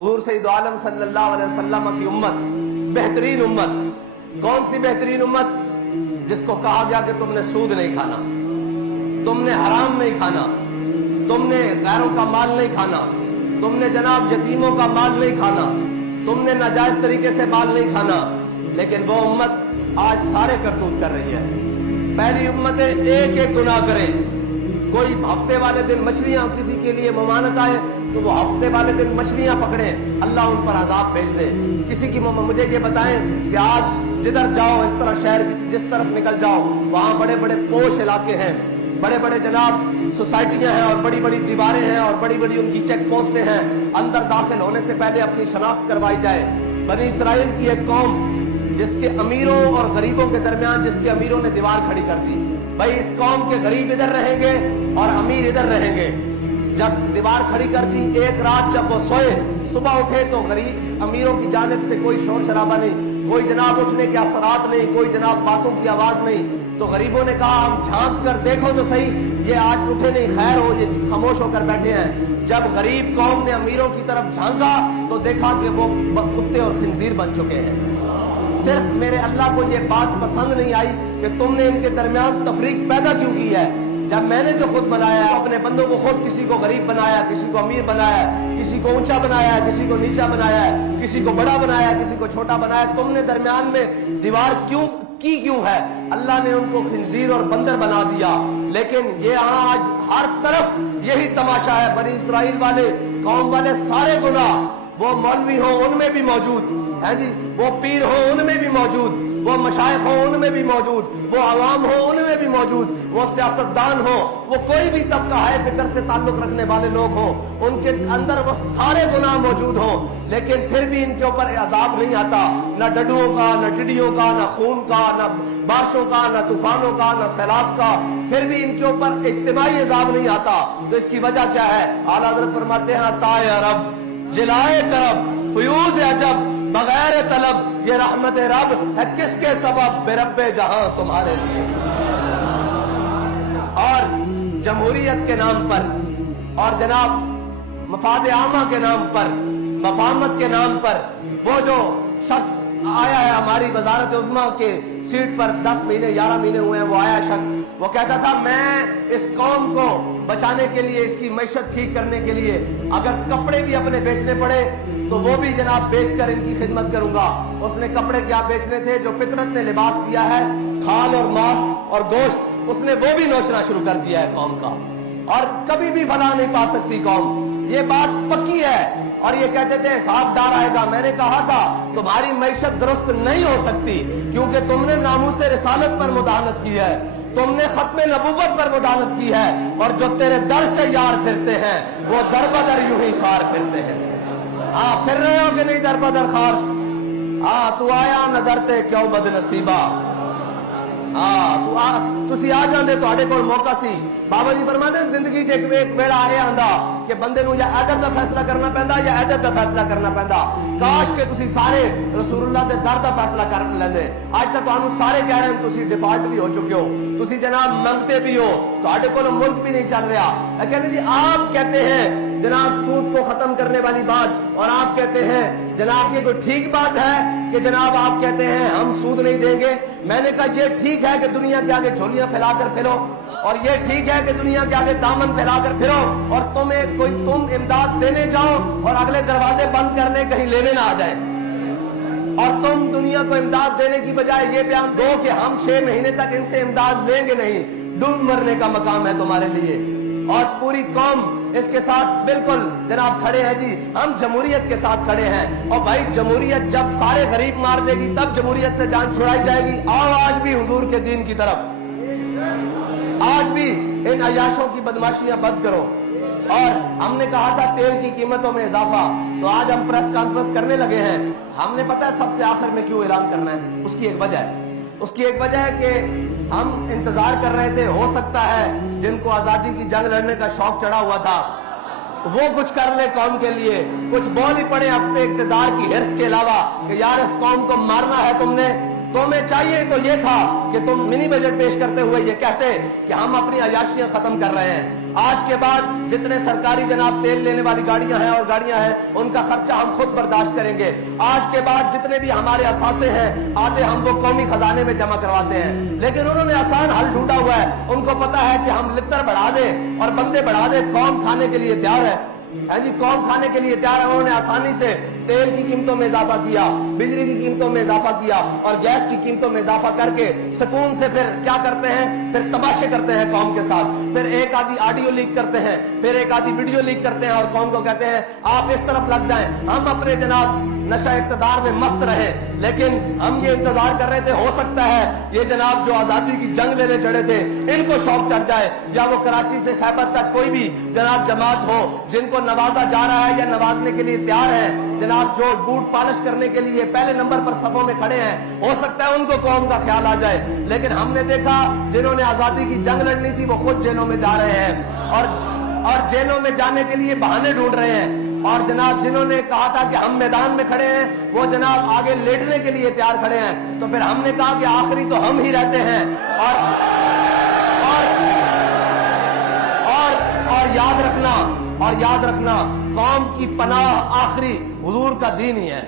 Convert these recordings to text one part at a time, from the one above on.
حضور سید عالم صلی اللہ علیہ وسلم کی امت بہترین امت، کون سی بہترین امت؟ جس کو کہا گیا کہ تم نے سود نہیں کھانا، تم نے حرام نہیں کھانا، تم نے غیروں کا مال نہیں کھانا، تم نے جناب یتیموں کا مال نہیں کھانا، تم نے ناجائز طریقے سے مال نہیں کھانا۔ لیکن وہ امت آج سارے کرتوت کر رہی ہے۔ پہلی امتیں ایک ایک گناہ کریں، کوئی ہفتے والے دن مچھلیاں کسی کے لیے ممانت آئے تو وہ ہفتے والے دن مچھلیاں پکڑیں، اللہ ان پر عذاب بھیج دے۔ کسی کی مجھے یہ بتائیں کہ آج جدھر جاؤ اس طرح شہر جس طرف نکل جاؤ وہاں بڑے بڑے پوش علاقے ہیں، بڑے بڑے جناب سوسائٹیاں ہیں اور بڑی بڑی دیواریں ہیں اور بڑی بڑی ان کی چیک پوسٹیں ہیں، اندر داخل ہونے سے پہلے اپنی شناخت کروائی جائے۔ بنی اسرائیل کی ایک قوم جس کے امیروں اور غریبوں کے درمیان جس کے امیروں نے دیوار کھڑی کر دی، بھائی اس قوم کے غریب ادھر رہیں گے اور امیر ادھر رہیں گے۔ جب دیوار کھڑی کر دی، ایک رات جب وہ سوئے، صبح اٹھے تو غریب امیروں کی جانب سے کوئی شور شرابہ نہیں، کوئی جناب اٹھنے کے اثرات نہیں، کوئی جناب باتوں کی آواز نہیں۔ تو غریبوں نے کہا ہم جھانک کر دیکھو تو صحیح، یہ آج اٹھے نہیں، خیر ہو یہ خاموش ہو کر بیٹھے ہیں۔ جب غریب قوم نے امیروں کی طرف جھانکا تو دیکھا کہ وہ کتے اور خنزیر بن چکے ہیں۔ صرف میرے اللہ کو یہ بات پسند نہیں آئی کہ تم نے ان کے درمیان تفریق پیدا کیوں کی ہے، جب میں نے جو خود بنایا ہے اپنے بندوں کو، خود کسی کو غریب بنایا، کسی کو امیر بنایا ہے، کسی کو اونچا بنایا ہے، کسی کو نیچا بنایا ہے، کسی کو بڑا بنایا ہے، کسی کو چھوٹا بنایا ہے، تم نے درمیان میں دیوار کیوں ہے؟ اللہ نے ان کو خنزیر اور بندر بنا دیا۔ لیکن یہ آج ہر طرف یہی تماشا ہے، بنی اسرائیل والے قوم والے سارے گناہ، وہ مولوی ہوں ان میں بھی موجود ہے جی، وہ پیر ہوں ان میں بھی موجود، وہ مشائخ ہوں ان میں بھی موجود، وہ عوام ہوں ان میں بھی موجود، وہ سیاستدان ہوں، وہ کوئی بھی طبقہ ہے فکر سے تعلق رکھنے والے لوگ ہوں، ان کے اندر وہ سارے گناہ موجود ہوں، لیکن پھر بھی ان کے اوپر عذاب نہیں آتا، نہ ڈڈوؤں کا، نہ ٹڈیوں کا، نہ خون کا، نہ بارشوں کا، نہ طوفانوں کا، نہ سیلاب کا، پھر بھی ان کے اوپر اجتماعی عذاب نہیں آتا۔ تو اس کی وجہ کیا ہے؟ اعلیٰ حضرت فرماتے ہیں تائے عرب جلائے کرب فیوز عجب بغیر طلب، یہ رحمت رب ہے کس کے سبب؟ بے رب جہاں تمہارے لیے۔ اور جمہوریت کے نام پر اور جناب مفاد عامہ کے نام پر، مفاہمت کے نام پر، وہ جو شخص آیا ہے ہماری وزارت عظمیٰ کے سیٹ پر 10 مہینے 11 مہینے ہوئے ہیں، وہ آیا شخص، وہ کہتا تھا میں اس قوم کو بچانے کے لیے، اس کی معیشت ٹھیک کرنے کے لیے اگر کپڑے بھی اپنے بیچنے پڑے تو وہ بھی جناب بیچ کر ان کی خدمت کروں گا۔ اس نے کپڑے کیا بیچنے تھے؟ جو فطرت نے لباس دیا ہے، کھال اور ماس اور گوشت، اس نے وہ بھی نوچنا شروع کر دیا ہے قوم کا، اور کبھی بھی فلاح نہیں پا سکتی قوم، یہ بات پکی ہے۔ اور یہ کہتے تھے حساب ڈال آئے گا۔ میں نے کہا تھا تمہاری معیشت درست نہیں ہو سکتی کیونکہ تم نے ناموس رسالت پر مداحنت کی ہے، تم نے ختم نبوت پر مداحنت کی ہے، اور جو تیرے در سے یار پھرتے ہیں وہ در بدر یوں ہی خار پھرتے ہیں۔ پھر رہے ہو کہ نہیں در بدر خار؟ تو آیا نہ درتے کیوں بد نصیبہ، تسی آ جاندے تواڈے کول موقع سی۔ بابا جی فرماتے ہیں زندگی چ ایک ویلا آیا ہوندا کہ بندے نو یا ادھر دا فیصلہ کرنا پیندا یا ادھر دا فیصلہ کرنا پیندا۔ کاش کہ تسی سارے رسول اللہ دے در دا فیصلہ کر لیندے۔ اج تک تانوں سارے کہہ رہے ہیں تسی ڈیفالٹ بھی ہو چکے ہو، تسی جناب منگتے بھی ہو، تواڈے کول ملک بھی نہیں چل رہا۔ کہتے جی آپ کہتے ہیں جناب سود کو ختم کرنے والی بات، اور آپ کہتے ہیں جناب یہ کوئی ٹھیک بات ہے کہ جناب آپ کہتے ہیں ہم سود نہیں دیں گے؟ میں نے کہا یہ ٹھیک ہے کہ دنیا کے آگے جھولیاں پھیلا کر پھرو، اور یہ ٹھیک ہے کہ دنیا کے آگے دامن پھیلا کر پھرو، اور تم امداد دینے جاؤ اور اگلے دروازے بند کرنے کہیں لینے نہ آ جائے، اور تم دنیا کو امداد دینے کی بجائے یہ بیان دو کہ ہم 6 مہینے تک ان سے امداد لیں گے نہیں، ڈوب مرنے کا مقام ہے تمہارے لیے۔ اور پوری قوم اس کے ساتھ بالکل جناب کھڑے ہیں جی، ہم جمہوریت کے ساتھ کھڑے ہیں۔ اور بھائی جمہوریت جب سارے غریب مار دے گی تب جمہوریت سے جان چھڑائی جائے گی۔ آؤ آج بھی حضور کے دین کی طرف، آج بھی ان عیاشوں کی بدماشیاں بند کرو۔ اور ہم نے کہا تھا تیل کی قیمتوں میں اضافہ، تو آج ہم پریس کانفرنس کرنے لگے ہیں۔ ہم نے پتہ ہے سب سے آخر میں کیوں اعلان کرنا ہے؟ اس کی ایک وجہ ہے، اس کی ایک وجہ ہے کہ ہم انتظار کر رہے تھے، ہو سکتا ہے جن کو آزادی کی جنگ لڑنے کا شوق چڑھا ہوا تھا وہ کچھ کر لے قوم کے لیے، کچھ بول ہی پڑے اپنے اقتدار کی حرص کے علاوہ کہ یار اس قوم کو مارنا ہے تم نے۔ تمہیں چاہیے تو یہ تھا کہ تم منی بجٹ پیش کرتے ہوئے یہ کہتے کہ ہم اپنی عیاشیاں ختم کر رہے ہیں۔ آج کے بعد جتنے سرکاری جناب تیل لینے والی گاڑیاں ہیں اور گاڑیاں ہیں ان کا خرچہ ہم خود برداشت کریں گے. آج کے بعد جتنے بھی ہمارے اثاثے ہیں آتے ہم وہ قومی خزانے میں جمع کرواتے ہیں. لیکن انہوں نے آسان حل ڈھونڈا ہوا ہے. ان کو پتا ہے کہ ہم لتر بڑھا دیں اور بندے بڑھا دیں, قوم کھانے کے لیے تیار ہے. جی قوم کھانے کے لیے تیار ہے. انہوں نے آسانی سے تیل کی قیمتوں میں اضافہ کیا, بجلی کی قیمتوں میں اضافہ کیا اور گیس کی قیمتوں میں اضافہ کر کے سکون سے پھر کیا کرتے ہیں, پھر تماشے کرتے ہیں قوم کے ساتھ. پھر ایک آدھی آڈیو لیک کرتے ہیں, پھر ایک آدھی ویڈیو لیک کرتے ہیں اور قوم کو کہتے ہیں آپ اس طرف لگ جائیں. ہم اپنے جناب نشہ اقتدار میں مست رہے, لیکن ہم یہ انتظار کر رہے تھے ہو سکتا ہے یہ جناب جو آزادی کی جنگ لینے چڑھے تھے ان کو شوق چڑھ جائے, یا وہ کراچی سے خیبر تک کوئی بھی جناب جماعت ہو جن کو نوازا جا رہا ہے یا نوازنے کے لیے تیار ہے, جناب جو بوٹ پالش کرنے کے لیے پہلے نمبر پر صفوں میں کھڑے ہیں, ہو سکتا ہے ان کو قوم کا خیال آ جائے. لیکن ہم نے دیکھا جنہوں نے آزادی کی جنگ لڑنی تھی وہ خود جیلوں میں جا رہے ہیں اور جیلوں میں جانے کے لیے بہانے ڈھونڈ رہے ہیں. اور جناب جنہوں نے کہا تھا کہ ہم میدان میں کھڑے ہیں وہ جناب آگے لیٹنے کے لیے تیار کھڑے ہیں. تو پھر ہم نے کہا کہ آخری تو ہم ہی رہتے ہیں. اور یاد رکھنا قوم کی پناہ آخری حضور کا دین ہی ہے.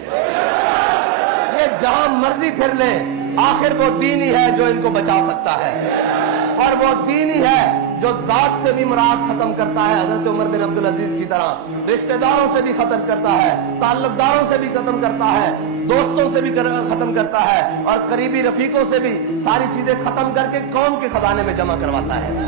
یہ جہاں مرضی پھر لیں آخر وہ دین ہی ہے جو ان کو بچا سکتا ہے, اور وہ دین ہی ہے جو ذات سے بھی مراد ختم کرتا ہے حضرت عمر بن عبدالعزیز کی طرح, رشتہ داروں سے بھی ختم کرتا ہے, تعلق داروں سے بھی ختم کرتا ہے, دوستوں سے بھی ختم کرتا ہے اور قریبی رفیقوں سے بھی ساری چیزیں ختم کر کے قوم کے خزانے میں جمع کرواتا ہے.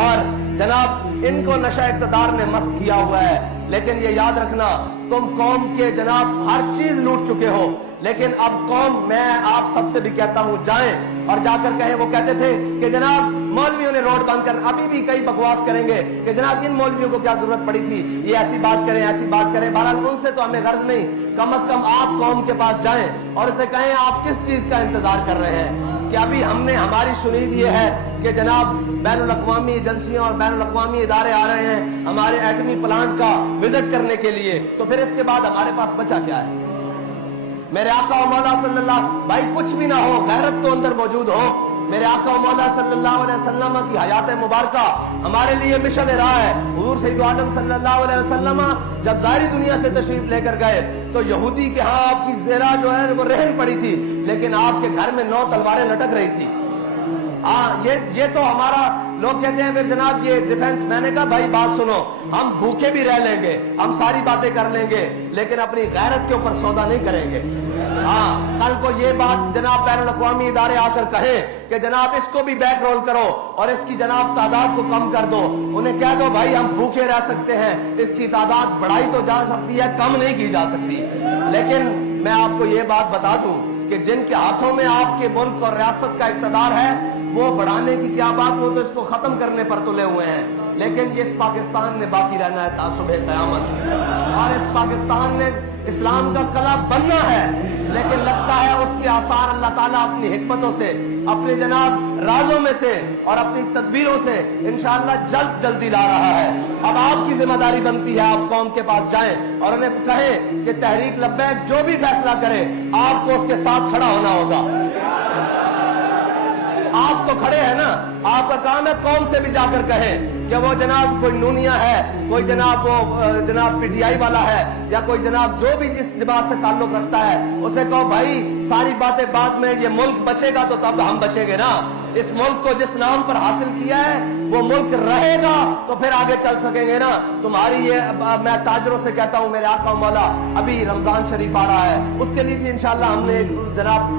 اور جناب ان کو نشہ اقتدار نے مست کیا ہوا ہے. لیکن یہ یاد رکھنا تم قوم کے جناب ہر چیز لوٹ چکے ہو, لیکن اب قوم, میں آپ سب سے بھی کہتا ہوں جائیں اور جا کر کہیں. وہ کہتے تھے کہ جناب مولویوں نے روڈ بند کر, ابھی بھی کئی بکواس کریں گے کہ جناب ان مولویوں کو کیا ضرورت پڑی تھی, یہ ایسی بات کریں ایسی بات کریں. بہرحال ان سے تو ہمیں غرض نہیں, کم از کم آپ قوم کے پاس جائیں اور اسے کہیں آپ کس چیز کا انتظار کر رہے ہیں. کہ ابھی ہماری شنید یہ ہے کہ جناب بین الاقوامی ایجنسیاں اور بین الاقوامی ادارے آ رہے ہیں ہمارے ایٹمی پلانٹ کا وزٹ کرنے کے لیے, تو پھر اس کے بعد ہمارے پاس بچا کیا ہے؟ میرے آقا و مولا صلی اللہ, بھائی کچھ بھی نہ ہو غیرت تو اندر موجود ہو. میرے آقا و مولا صلی اللہ علیہ وسلم کی حیات مبارکہ ہمارے لیے مشن راہ ہے. حضور سید عالم صلی اللہ علیہ وسلم جب ظاہری دنیا سے تشریف لے کر گئے تو یہودی کے ہاں آپ کی زیرہ جو ہے وہ رہن پڑی تھی, لیکن آپ کے گھر میں 9 تلواریں لٹک رہی تھی. یہ تو ہمارا, لوگ کہتے ہیں پھر جناب یہ ڈیفنس. میں نے کہا بھائی بات سنو, ہم بھوکے بھی رہ لیں گے, ہم ساری باتیں کر لیں گے, لیکن اپنی غیرت کے اوپر سودا نہیں کریں گے. کل کو یہ بات جناب بین الاقوامی ادارے آ کر کہیں کہ جناب اس کو بھی بیک رول کرو اور اس کی جناب تعداد کو کم کر دو, انہیں کہہ دو بھائی ہم بھوکے رہ سکتے ہیں, اس کی تعداد بڑھائی تو جا سکتی ہے, کم نہیں کی جا سکتی. لیکن میں آپ کو یہ بات بتا دوں کہ جن کے ہاتھوں میں آپ کے ملک اور ریاست کا اقتدار ہے وہ بڑھانے کی کیا بات, وہ تو اس کو ختم کرنے پر تلے ہوئے ہیں. لیکن یہ اس پاکستان نے باقی رہنا ہے تعصب قیامت, اور اس پاکستان نے اسلام کا قلعہ بننا ہے, لیکن لگتا ہے اس کے آثار اللہ تعالیٰ اپنی حکمتوں سے, اپنے جناب رازوں میں سے اور اپنی تدبیروں سے انشاءاللہ جلدی لا رہا ہے. اب آپ کی ذمہ داری بنتی ہے آپ قوم کے پاس جائیں اور انہیں کہیں کہ تحریک لبیک جو بھی فیصلہ کرے آپ کو اس کے ساتھ کھڑا ہونا ہوگا. آپ تو کھڑے ہیں نا, آپ کا کام ہے قوم سے بھی جا کر کہیں کہ وہ جناب کوئی نونیا ہے, کوئی جناب وہ جناب پی ٹی آئی والا ہے, یا کوئی جناب جو بھی جس جماعت سے تعلق رکھتا ہے, اسے کہو بھائی ساری باتیں بعد میں, یہ ملک بچے گا تو تب ہم بچیں گے نا. اس ملک کو جس نام پر حاصل کیا ہے وہ ملک رہے گا تو پھر آگے چل سکیں گے نا. تمہاری یہ, میں تاجروں سے کہتا ہوں میرے آقا و مولا ابھی رمضان شریف آ رہا ہے, اس کے لیے بھی انشاءاللہ ہم نے ایک جناب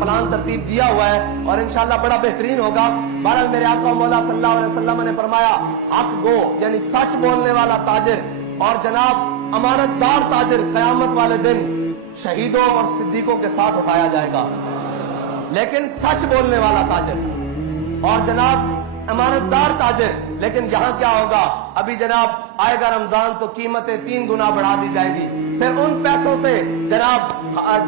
پلان ترتیب دیا ہوا ہے اور انشاءاللہ بڑا بہترین ہوگا. بہرحال میرے آقا و مولا صلی اللہ علیہ وسلم نے فرمایا حق گو یعنی سچ بولنے والا تاجر اور جناب امانت دار تاجر قیامت والے دن شہیدوں اور صدیقوں کے ساتھ اٹھایا جائے گا. لیکن سچ بولنے والا تاجر اور جناب امانت دار تاجر, لیکن یہاں کیا ہوگا, ابھی جناب آئے گا رمضان تو قیمتیں 3 گنا بڑھا دی جائے گی. پھر ان پیسوں سے جناب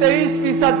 23%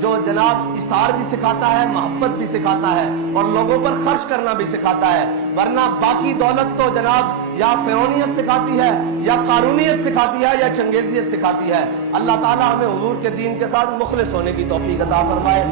جو جناب اثار بھی سکھاتا ہے، محبت بھی سکھاتا ہے اور لوگوں پر خرچ کرنا بھی سکھاتا ہے، ورنہ باقی دولت تو جناب یا فرعونیت سکھاتی ہے یا قارونیت سکھاتی ہے یا چنگیزیت سکھاتی ہے۔ اللہ تعالی ہمیں حضور کے دین کے ساتھ مخلص ہونے کی توفیق عطا فرمائے۔